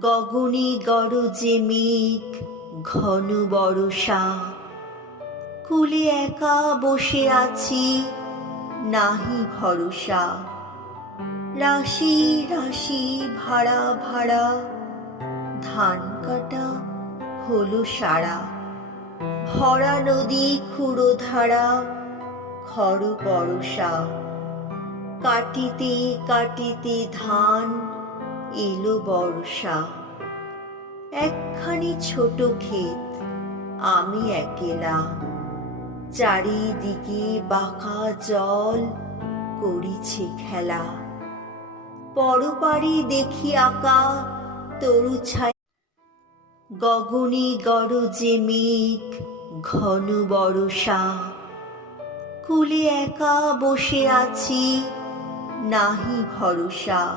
গগনে গরজে মেঘ, ঘন বরষা। কূলে একা বসে আছি, নাহি ভরসা। রাশি রাশি ভাড়া ভাড়া, ধান কাটা হলো সারা। ভরা নদী ক্ষুরধারা, খর পরশা। কাটিতে কাটিতে ধান এলো বর্ষা। একখানি ছোট ক্ষেত, আমি একেলা। চারিদিকে বাঁকা জল করিছে খেলা। পরপারে দেখি আঁকা তরু ছায়া। গগনে গরজে মেঘ, ঘন বরষা। কূলে একা বসে আছি, নাহি ভরসা।